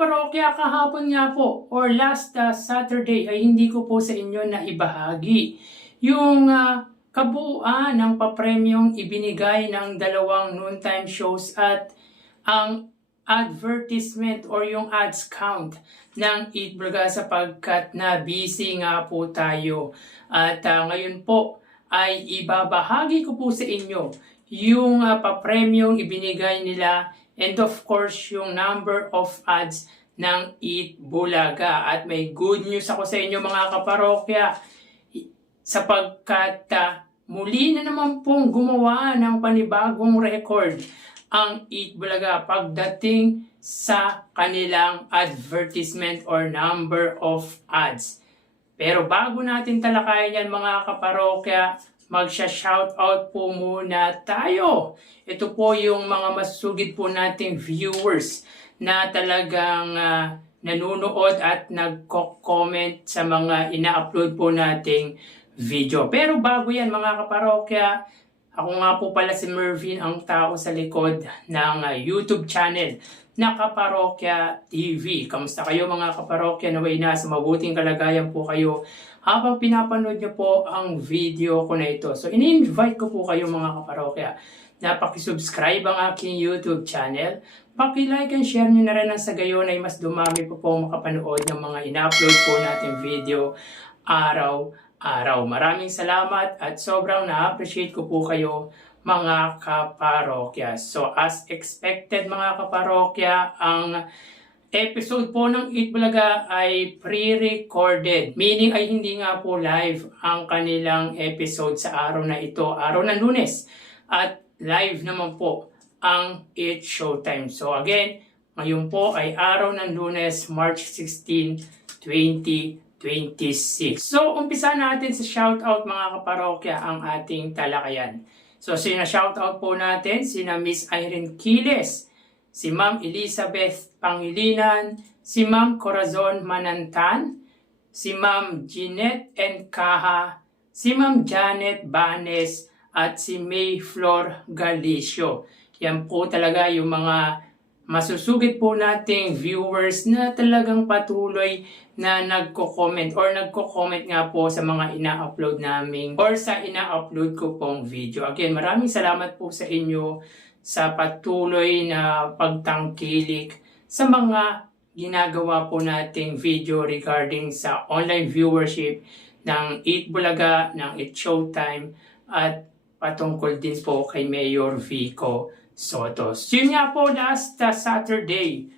kaparokya, kahapon nga po or last Saturday ay hindi ko po sa inyo na ibahagi yung kabuuan ng papremyong ibinigay ng dalawang noontime shows at ang advertisement or yung ads count ng Eat Bulaga sapagkat na busy nga po tayo. At ngayon po ay ibabahagi ko po sa inyo yung papremyong ibinigay nila and of course yung number of ads ng Eat Bulaga. At may good news ako sa inyo mga kaparokya sapagkat muli na naman pong gumawa ng panibagong record ang Eat Bulaga pagdating sa kanilang advertisement or number of ads. Pero bago natin talakayan yan mga kaparokya, magsha-shoutout po muna tayo. Ito po yung mga masugid po nating viewers na talagang nanonood at nagko-comment sa mga ina-upload po nating video. Pero bago yan mga kaparokya, ako nga po pala si Mervin, ang tao sa likod ng YouTube channel na Kaparokya TV. Kamusta kayo mga kaparokya? Naway nasa mabuting kalagayan po kayo habang pinapanood niyo po ang video ko na ito. So ini-invite ko po kayo mga kaparokya na pakisubscribe ang aking YouTube channel. Paki-like and share nyo na rin ang sa gayon ay mas dumami po makapanood ng mga ina-upload po natin video araw-araw. Maraming salamat at sobrang na-appreciate ko po kayo mga kaparokya. So as expected mga kaparokya, ang episode po ng Eat Bulaga ay pre-recorded. Meaning ay hindi nga po live ang kanilang episode sa araw na ito, araw ng Lunes. At live naman po ang Eat Showtime. So again, ngayon po ay araw ng Lunes, March 16, 2026. So umpisa natin sa shoutout mga kaparokya ang ating talakayan. So sina-shoutout po natin sina Miss Irene Quiles, si Ma'am Elizabeth Pangilinan, si Ma'am Corazon Manantan, si Ma'am Jeanette Encaja, si Ma'am Janet Banes, at si May Flor Galicio. Yan po talaga yung mga masusugid po nating viewers na talagang patuloy na nagko-comment or nagko-comment nga po sa mga ina-upload naming or sa ina-upload ko pong video. Again, maraming salamat po sa inyo sa patuloy na pagtangkilik sa mga ginagawa po nating video regarding sa online viewership ng Eat Bulaga, ng Eat Showtime at patungkol din po kay Mayor Vico Soto. So yun nga po last Saturday,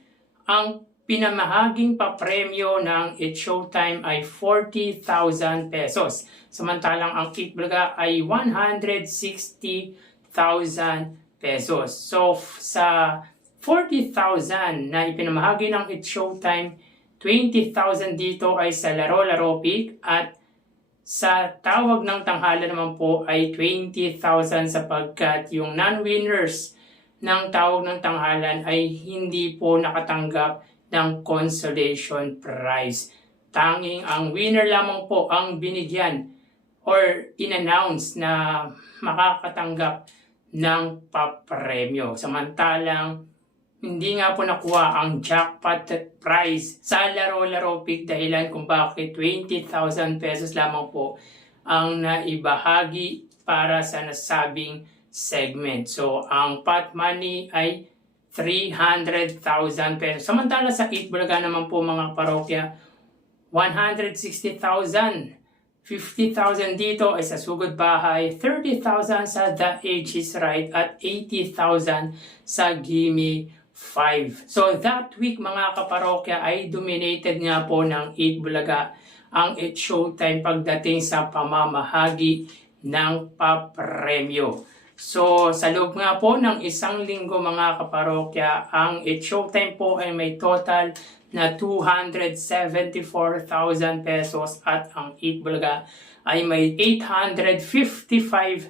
ang pinamahaging papremyo ng Eat Showtime ay 40,000 pesos. Samantalang ang Eat Bulaga ay 160,000 pesos. So sa 40,000 na ipinamahagi ng Eat Showtime, 20,000 dito ay sa Laro-Laro Pick at sa tawag ng tanghalan naman po ay 20,000 sapagkat yung non-winners ng tawag ng tanghalan ay hindi po nakatanggap ng consolation prize. Tanging ang winner lamang po ang binigyan or in-announce na makakatanggap ng papremyo. Samantalang hindi nga po nakuha ang jackpot prize sa Laro-Laro Pick dahilan kung bakit 20,000 pesos lamang po ang naibahagi para sa nasabing segment. So, ang pot money ay 300,000 pesos. Samantala sa Eat Bulaga naman po mga parokya, 160,000. 50,000 dito ay sa Sugod Bahay, 30,000 sa The Age is Right at 80,000 sa Gimme 5. So that week mga kaparokya ay dominated nga po ng Eat Bulaga ang Eat Showtime pagdating sa pamamahagi ng papremyo. So sa loob nga po ng isang linggo mga kaparokya, ang Eat Showtime po ay may total na 274,000 pesos at ang Eat Bulaga ay may 855,000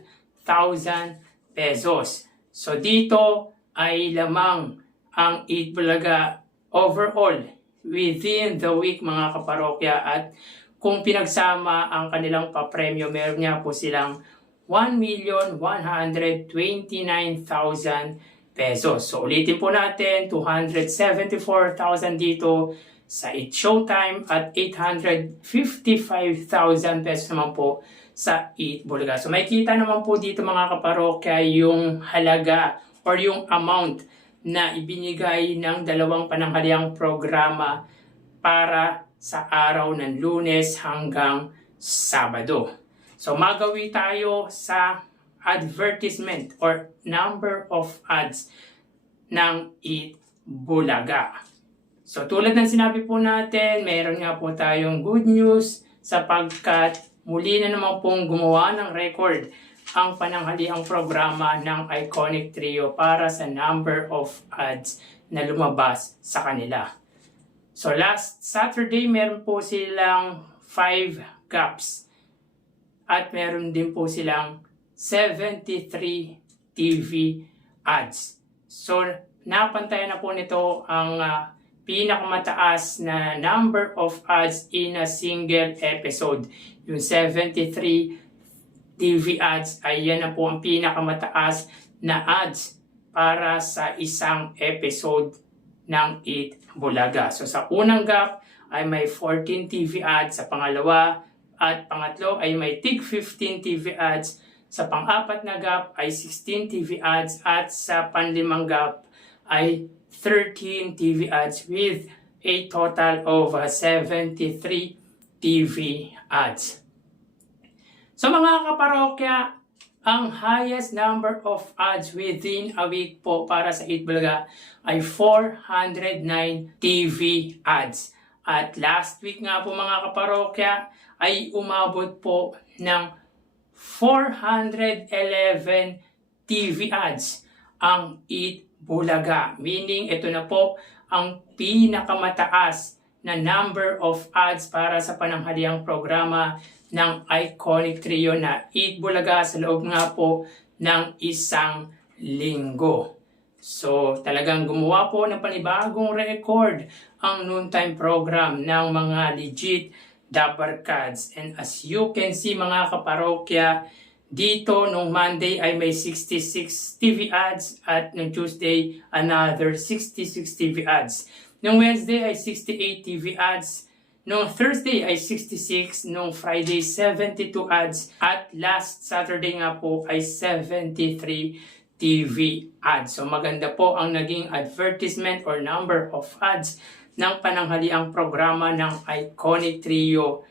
pesos. So dito ay lamang ang Eat Bulaga overall within the week mga kaparokya at kung pinagsama ang kanilang papremyo, meron nga po silang 1,129,000 pesos. So ulitin po natin, 274,000 dito sa Eat Showtime at 855,000 pesos naman po sa Eat Bulaga. So may kita naman po dito mga kaparokya yung halaga or yung amount na ibinigay ng dalawang pananghaliang programa para sa araw ng Lunes hanggang Sabado. So magawi tayo sa advertisement or number of ads ng Eat Bulaga. So tulad ng sinabi po natin, meron nga po tayong good news sapagkat muli na naman pong gumawa ng record ang pananghaliang programa ng Iconic Trio para sa number of ads na lumabas sa kanila. So last Saturday, meron po silang 5 gaps at meron din po silang 73 TV ads. So napantayan na po nito ang pinakamataas na number of ads in a single episode. Yung 73 TV ads ay yan na po ang pinakamataas na ads para sa isang episode ng Eat Bulaga. So sa unang gap ay may 14 TV ads, sa pangalawa at pangatlo ay may tig 15 TV ads, sa pang-apat na gap ay 16 TV ads at sa panlimang gap ay 13 TV ads with a total of 73 TV ads. So mga kaparokya, ang highest number of ads within a week po para sa Eat Bulaga ay 409 TV ads. At last week nga po mga kaparokya ay umabot po ng 411 TV ads ang Eat Bulaga. Meaning ito na po ang pinakamataas na number of ads para sa pananghaliang programa ng Iconic Trio na Eat Bulaga sa loob nga po ng isang linggo. So talagang gumawa po ng panibagong record ang noontime program ng mga legit Dabarkads. And as you can see mga kaparokya, dito nung Monday ay may 66 TV ads at nung Tuesday another 66 TV ads. Nung Wednesday ay 68 TV ads. Nung Thursday ay 66, nung Friday 72 ads at last Saturday nga po ay 73 TV ads. So maganda po ang naging advertisement or number of ads ng pananghaliang programa ng Iconic Trio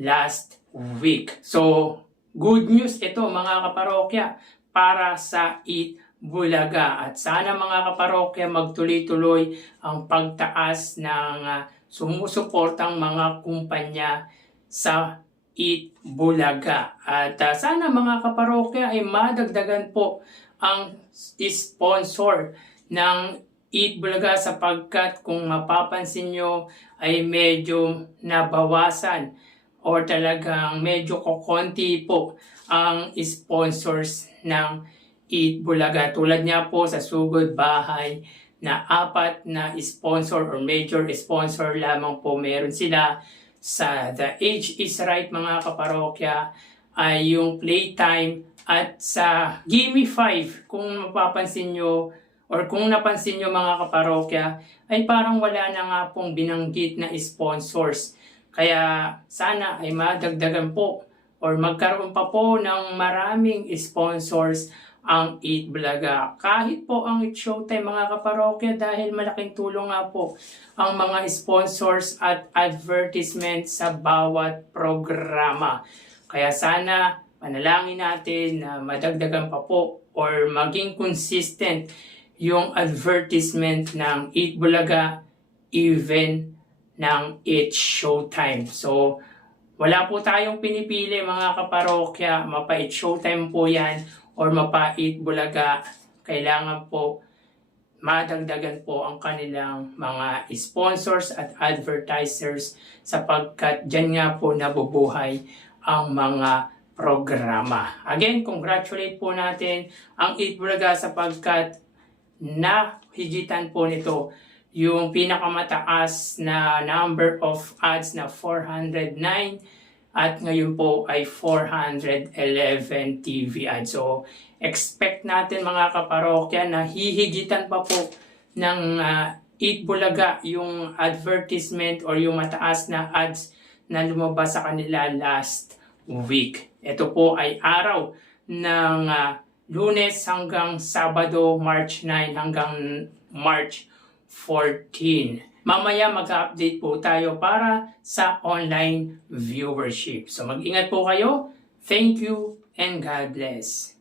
last week. So good news ito mga kaparokya para sa Eat Bulaga. At sana mga kaparokya magtuloy-tuloy ang pagtaas ng sumusuportang mga kumpanya sa Eat Bulaga. At sana mga kaparokya ay madagdagan po ang sponsor ng Eat Bulaga sapagkat kung mapapansin nyo ay medyo nabawasan or talagang medyo kokonti po ang sponsors ng Eat Bulaga. Tulad niya po sa Sugod Bahay na 4 na sponsor or major sponsor lamang po meron sila. Sa The Age is Right mga kaparokya ay yung Playtime at sa Gimme 5 kung mapapansin nyo or kung napansin nyo mga kaparokya ay parang wala na nga pong binanggit na sponsors. Kaya sana ay madagdagan po or magkaroon pa po ng maraming sponsors ang Eat Bulaga. Kahit po ang Eat Showtime mga kaparokya dahil malaking tulong nga po ang mga sponsors at advertisement sa bawat programa. Kaya sana panalangin natin na madagdagan pa po or maging consistent yung advertisement ng Eat Bulaga even ng Eat Showtime. So wala po tayong pinipili mga kaparokya, mapa-Eat Showtime po yan or mapa-Eat Bulaga, kailangan po madagdagan po ang kanilang mga sponsors at advertisers sapagkat dyan nga po nabubuhay ang mga programa. Again, congratulate po natin ang Eat Bulaga sapagkat nahigitan po nito yung pinakamataas na number of ads na 409 at ngayon po ay 411 TV ads. So, expect natin mga kaparokya na hihigitan pa po ng Eat Bulaga yung advertisement or yung mataas na ads na lumabas sa kanila last week. Ito po ay araw ng Lunes hanggang Sabado, March 9 hanggang March 14. Mamaya mag-update po tayo para sa online viewership. So mag-ingat po kayo. Thank you and God bless.